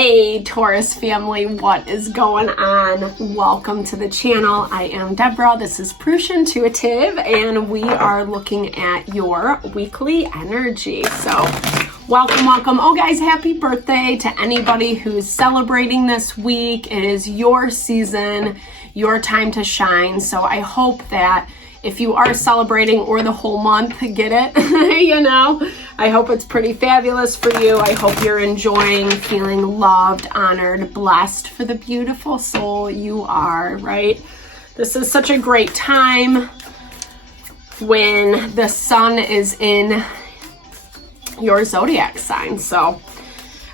Hey Taurus family, what is going on? Welcome to the channel. I am Deborah. This is Purusha Intuitive, and we are looking at your weekly energy. So welcome. Oh guys, happy birthday to anybody who's celebrating this week. It is your season, your time to shine. So I hope that if you are celebrating or the whole month, get it, I hope it's pretty fabulous for you. I hope you're enjoying, feeling loved, honored, blessed for the beautiful soul you are, right? This is such a great time when the sun is in your zodiac sign. So,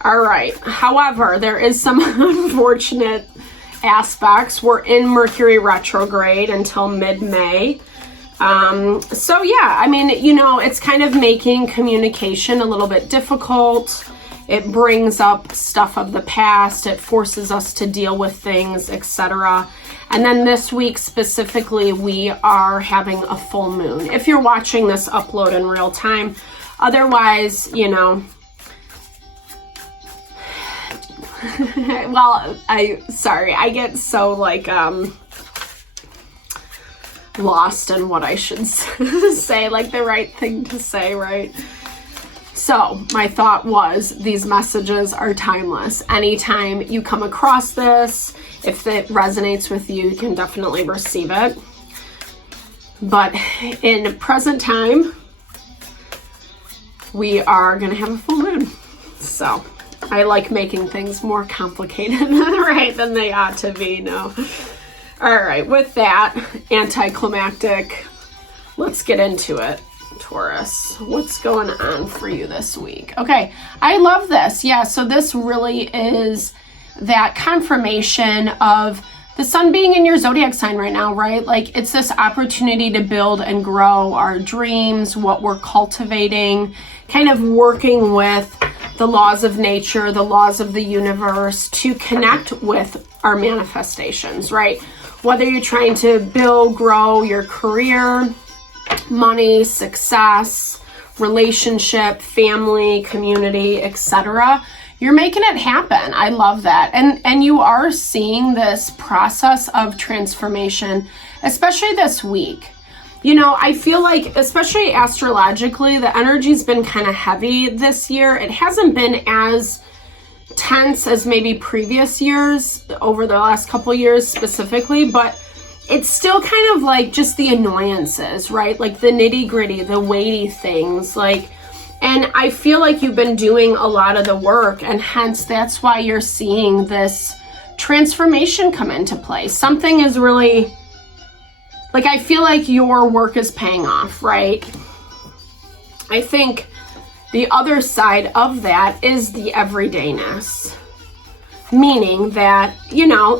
all right. However, there is some unfortunate aspects. We're in Mercury retrograde until mid-May. So yeah, I mean, it's kind of making communication a little bit difficult. It brings up stuff of the past. It forces us to deal with things, etc. And then this week specifically, we are having a full moon. If you're watching this upload in real time, otherwise, well, I get so lost in what I should say, like the right thing to say, right? So my thought was, these messages are timeless. Anytime you come across this, if it resonates with you, you can definitely receive it. But in present time, we are going to have a full moon. So I like making things more complicated, right, than they ought to be, no. All right, with that, anticlimactic, let's get into it, Taurus. What's going on for you this week? Okay, I love this. Yeah, so this really is that confirmation of the sun being in your zodiac sign right now, right? Like, it's this opportunity to build and grow our dreams, what we're cultivating, kind of working with the laws of nature, the laws of the universe to connect with our manifestations, right? Whether you're trying to build, grow your career, money, success, relationship, family, community, etc., you're making it happen. I love that. And you are seeing this process of transformation, especially this week. I feel like, especially astrologically, the energy's been kind of heavy this year. It hasn't been as tense as maybe previous years, over the last couple years specifically, but it's still kind of like just the annoyances, right? Like the nitty gritty, the weighty things, and I feel like you've been doing a lot of the work, and hence that's why you're seeing this transformation come into play. Something is really, I feel like your work is paying off, right? I think the other side of that is the everydayness, meaning that,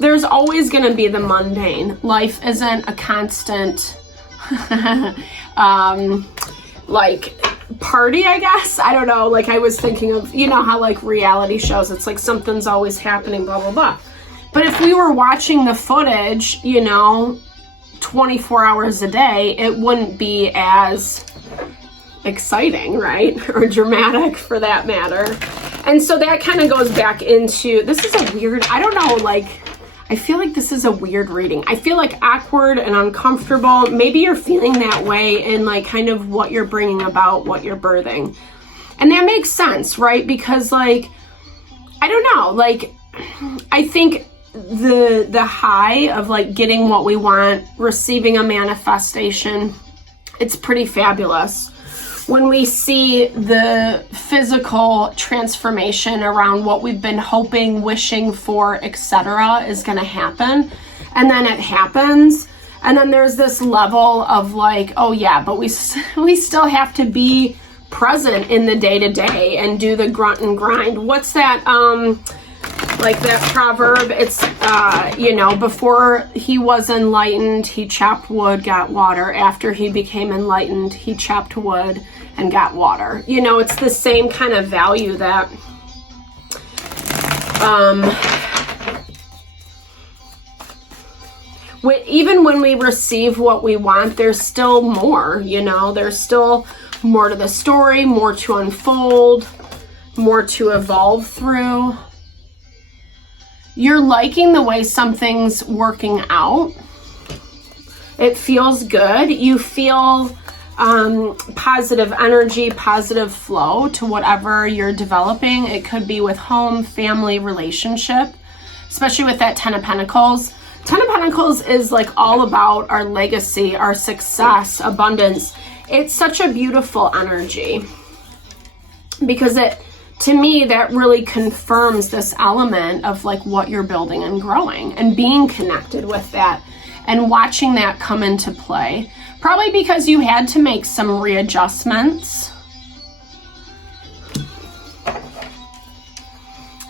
there's always going to be the mundane. Life isn't a constant, party, I guess. I don't know. I was thinking of, how reality shows, it's like something's always happening, blah, blah, blah. But if we were watching the footage, 24 hours a day, it wouldn't be as exciting, right? Or dramatic for that matter. And so that kind of goes back into, this is a weird, I don't know, I feel like this is a weird reading. I feel awkward and uncomfortable. Maybe you're feeling that way in kind of what you're bringing about, what you're birthing. And that makes sense, right? Because I don't know, I think the high of getting what we want, receiving a manifestation, it's pretty fabulous. When we see the physical transformation around what we've been hoping, wishing for, etc., is going to happen, and then it happens, and then there's this level of oh yeah, but we still have to be present in the day-to-day and do the grunt and grind. What's that that proverb? It's before he was enlightened, he chopped wood, got water. After he became enlightened, he chopped wood and got water. It's the same kind of value that even when we receive what we want, there's still more, there's still more to the story, more to unfold, more to evolve through. You're liking the way something's working out. It feels good. You feel positive energy, positive flow to whatever you're developing. It could be with home, family, relationship, especially with that 10 of Pentacles. 10 of Pentacles is like all about our legacy, our success, abundance. It's such a beautiful energy because to me, that really confirms this element of like what you're building and growing and being connected with that and watching that come into play. Probably because you had to make some readjustments.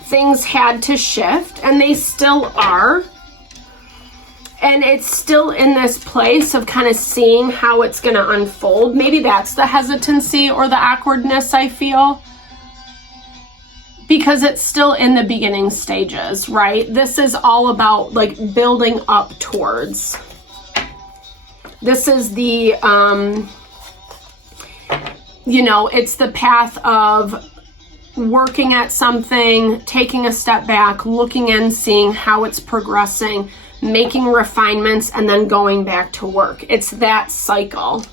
Things had to shift, and they still are. And it's still in this place of kind of seeing how it's going to unfold. Maybe that's the hesitancy or the awkwardness I feel. Because it's still in the beginning stages, right? This is all about like building up towards. This is the, it's the path of working at something, taking a step back, looking and seeing how it's progressing, making refinements, and then going back to work. It's that cycle.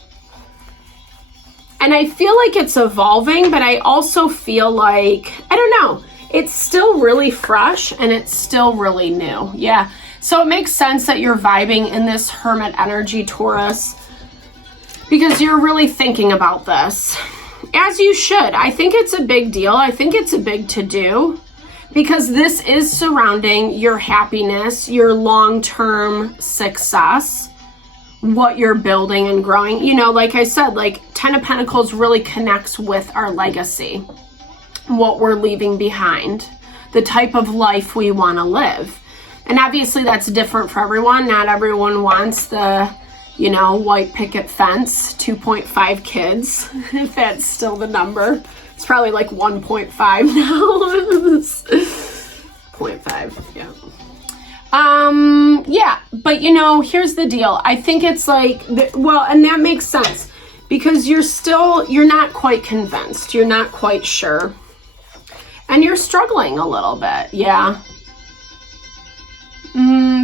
And I feel like it's evolving, but I also feel like, I don't know, it's still really fresh and it's still really new. Yeah. So it makes sense that you're vibing in this Hermit energy, Taurus, because you're really thinking about this. As you should. I think it's a big deal. I think it's a big to-do because this is surrounding your happiness, your long-term success, what you're building and growing. You know, like I said, like 10 of Pentacles really connects with our legacy, what we're leaving behind, the type of life we want to live. And obviously that's different for everyone. Not everyone wants the, white picket fence, 2.5 kids, if that's still the number. It's probably like 1.5 now. 0.5, yeah. Yeah, but here's the deal. I think it's like, and that makes sense because you're not quite convinced. You're not quite sure. And you're struggling a little bit. Yeah.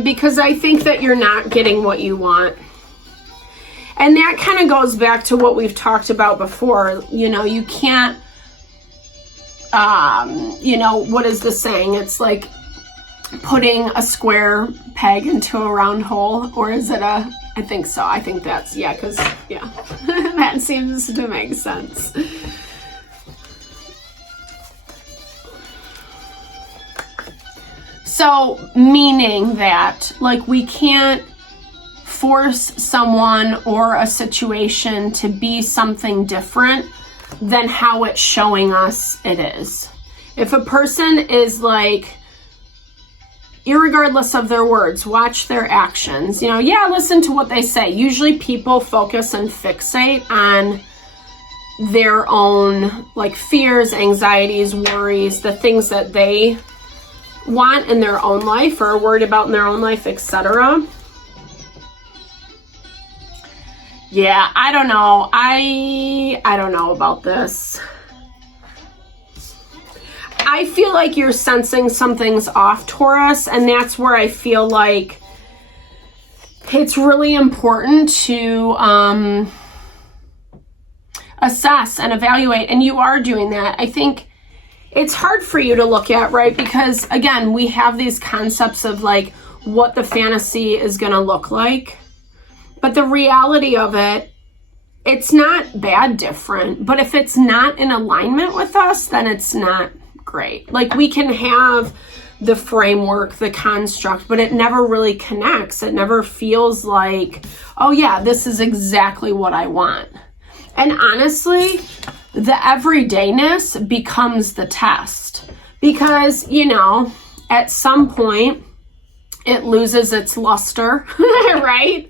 Because I think that you're not getting what you want. And that kind of goes back to what we've talked about before. You can't, what is the saying? It's like putting a square peg into a round hole, or is it I think so. I think that's, that seems to make sense. So, meaning that, like, we can't force someone or a situation to be something different than how it's showing us it is. If a person is like, irregardless of their words, watch their actions. Listen to what they say. Usually people focus and fixate on their own like fears, anxieties, worries, the things that they want in their own life or are worried about in their own life, etc. Yeah, I don't know. I don't know about this. I feel like you're sensing something's off, Taurus, and that's where I feel like it's really important to assess and evaluate, and you are doing that. I think it's hard for you to look at, right? Because, again, we have these concepts of, like, what the fantasy is going to look like. But the reality of it, it's not that different. But if it's not in alignment with us, then it's not great. Like, we can have the framework, the construct, but it never really connects. It never feels like, oh yeah, this is exactly what I want. And honestly, the everydayness becomes the test because, at some point it loses its luster, right?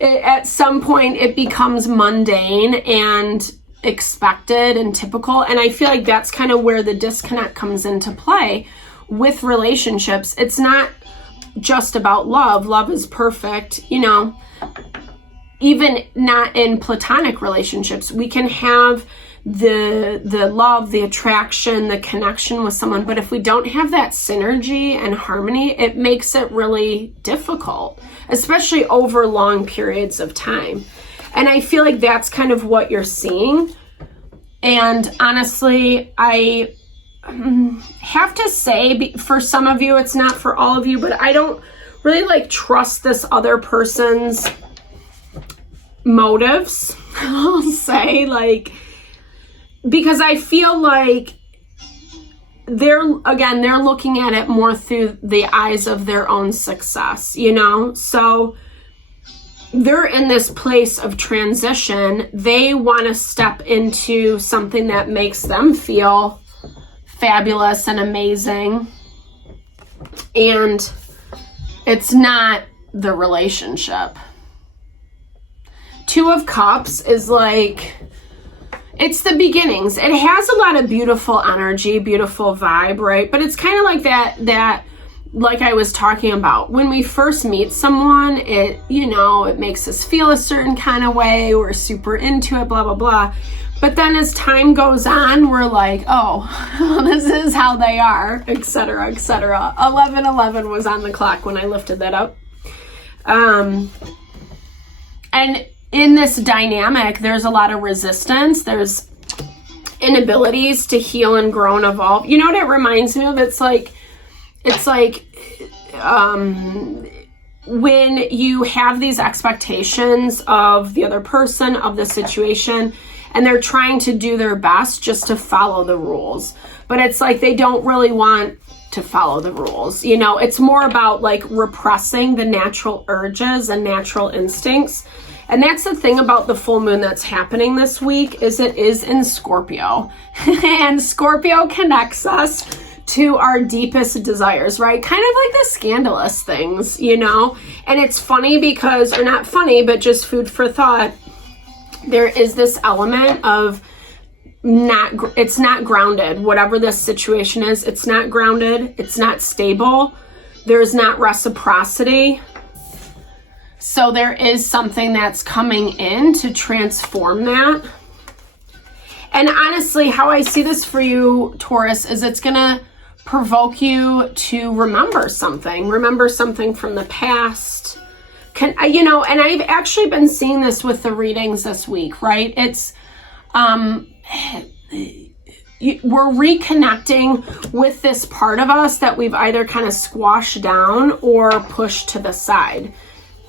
At some point it becomes mundane and expected and typical. And I feel like that's kind of where the disconnect comes into play with relationships. It's not just about love. Love is perfect, even not in platonic relationships. We can have the love, the attraction, the connection with someone. But if we don't have that synergy and harmony, it makes it really difficult, especially over long periods of time. And I feel like that's kind of what you're seeing. And honestly, I have to say, for some of you, it's not for all of you, but I don't really like trust this other person's motives, I'll say, like, because I feel like they're looking at it more through the eyes of their own success, you know? So they're in this place of transition. They want to step into something that makes them feel fabulous and amazing. And it's not the relationship. Two of Cups is like, it's the beginnings. It has a lot of beautiful energy, beautiful vibe, right? But it's kind of like that, like I was talking about, when we first meet someone, it makes us feel a certain kind of way. We're super into it, blah, blah, blah. But then as time goes on, we're like, oh, this is how they are, etc., etc. 11:11 was on the clock when I lifted that up. And in this dynamic, there's a lot of resistance. There's inabilities to heal and grow and evolve. You know what it reminds me of? It's like when you have these expectations of the other person, of the situation, and they're trying to do their best just to follow the rules. But it's like they don't really want to follow the rules. You know, it's more about like repressing the natural urges and natural instincts. And that's the thing about the full moon that's happening this week, is it is in Scorpio. And Scorpio connects us to our deepest desires, right? Kind of like the scandalous things, you know? And it's funny because, or not funny, but just food for thought, there is this element of it's not grounded. Whatever this situation is, it's not grounded, it's not stable, there's not reciprocity. So there is something that's coming in to transform that. And honestly, how I see this for you, Taurus, is it's gonna provoke you to remember something from the past. And I've actually been seeing this with the readings this week, right? It's, we're reconnecting with this part of us that we've either kind of squashed down or pushed to the side.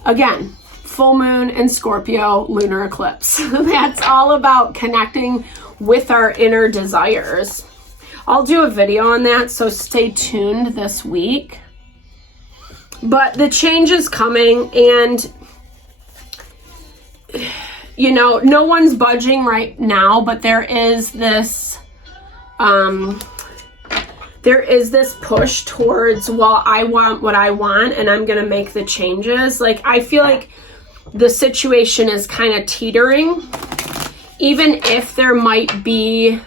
Again, full moon in Scorpio, lunar eclipse. That's all about connecting with our inner desires. I'll do a video on that, so stay tuned this week. But the change is coming, and no one's budging right now, but there is this push towards, well, I want what I want and I'm gonna make the changes. Like, I feel like the situation is kind of teetering, even if there might be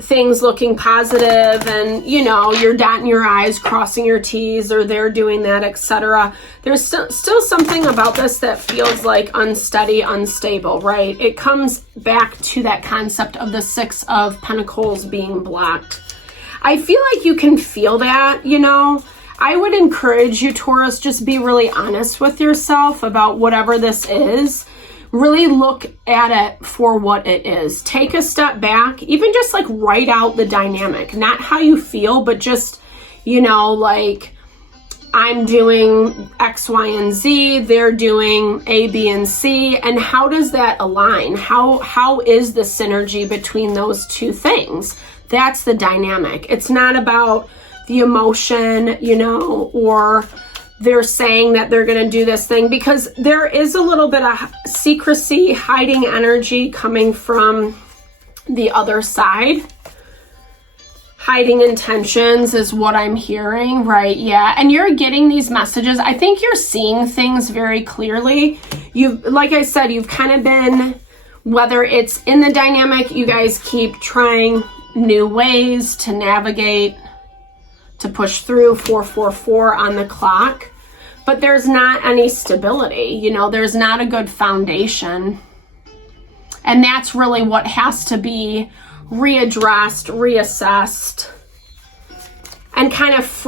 things looking positive and you're dotting your I's, crossing your T's, or they're doing that, etc. There's still something about this that feels like unsteady, unstable, right? It comes back to that concept of the Six of Pentacles being blocked. I feel like you can feel that, I would encourage you, Taurus, just be really honest with yourself about whatever this is. Really look at it for what it is. Take a step back, even just like write out the dynamic, not how you feel, but just, like, I'm doing X, Y, and Z, they're doing A, B, and C, and how does that align? How is the synergy between those two things? That's the dynamic. It's not about the emotion, or they're saying that they're going to do this thing, because there is a little bit of secrecy, hiding energy coming from the other side. Hiding intentions is what I'm hearing, right? Yeah. And you're getting these messages. I think you're seeing things very clearly. Like I said, you've kind of been, whether it's in the dynamic, you guys keep trying new ways to navigate, to push through, 444 on the clock, but there's not any stability, there's not a good foundation. And that's really what has to be readdressed, reassessed, and kind of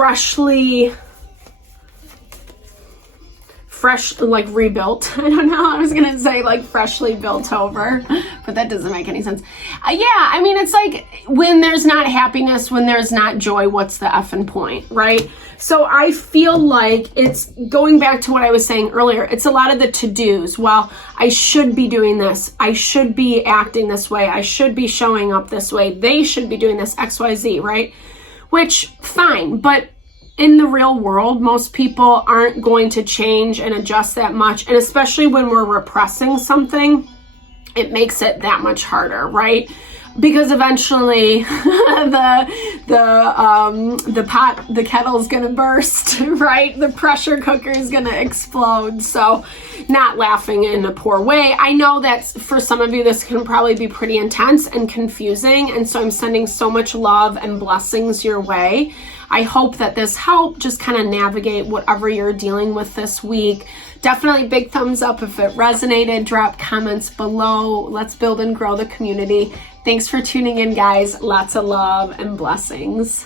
like rebuilt. I don't know, I was gonna say like freshly built over, but that doesn't make any sense. Yeah, I mean, it's like when there's not happiness, when there's not joy, what's the effing point, right? So I feel like it's going back to what I was saying earlier. It's a lot of the to-dos. Well, I should be doing this. I should be acting this way. I should be showing up this way. They should be doing this, XYZ, right? Which, fine, but in the real world, most people aren't going to change and adjust that much. And especially when we're repressing something, it makes it that much harder, right? Because eventually the kettle's gonna burst, right? The pressure cooker is gonna explode. So not laughing in a poor way. I know that for some of you, this can probably be pretty intense and confusing. And so I'm sending so much love and blessings your way. I hope that this helped just kind of navigate whatever you're dealing with this week. Definitely big thumbs up if it resonated. Drop comments below. Let's build and grow the community. Thanks for tuning in, guys. Lots of love and blessings.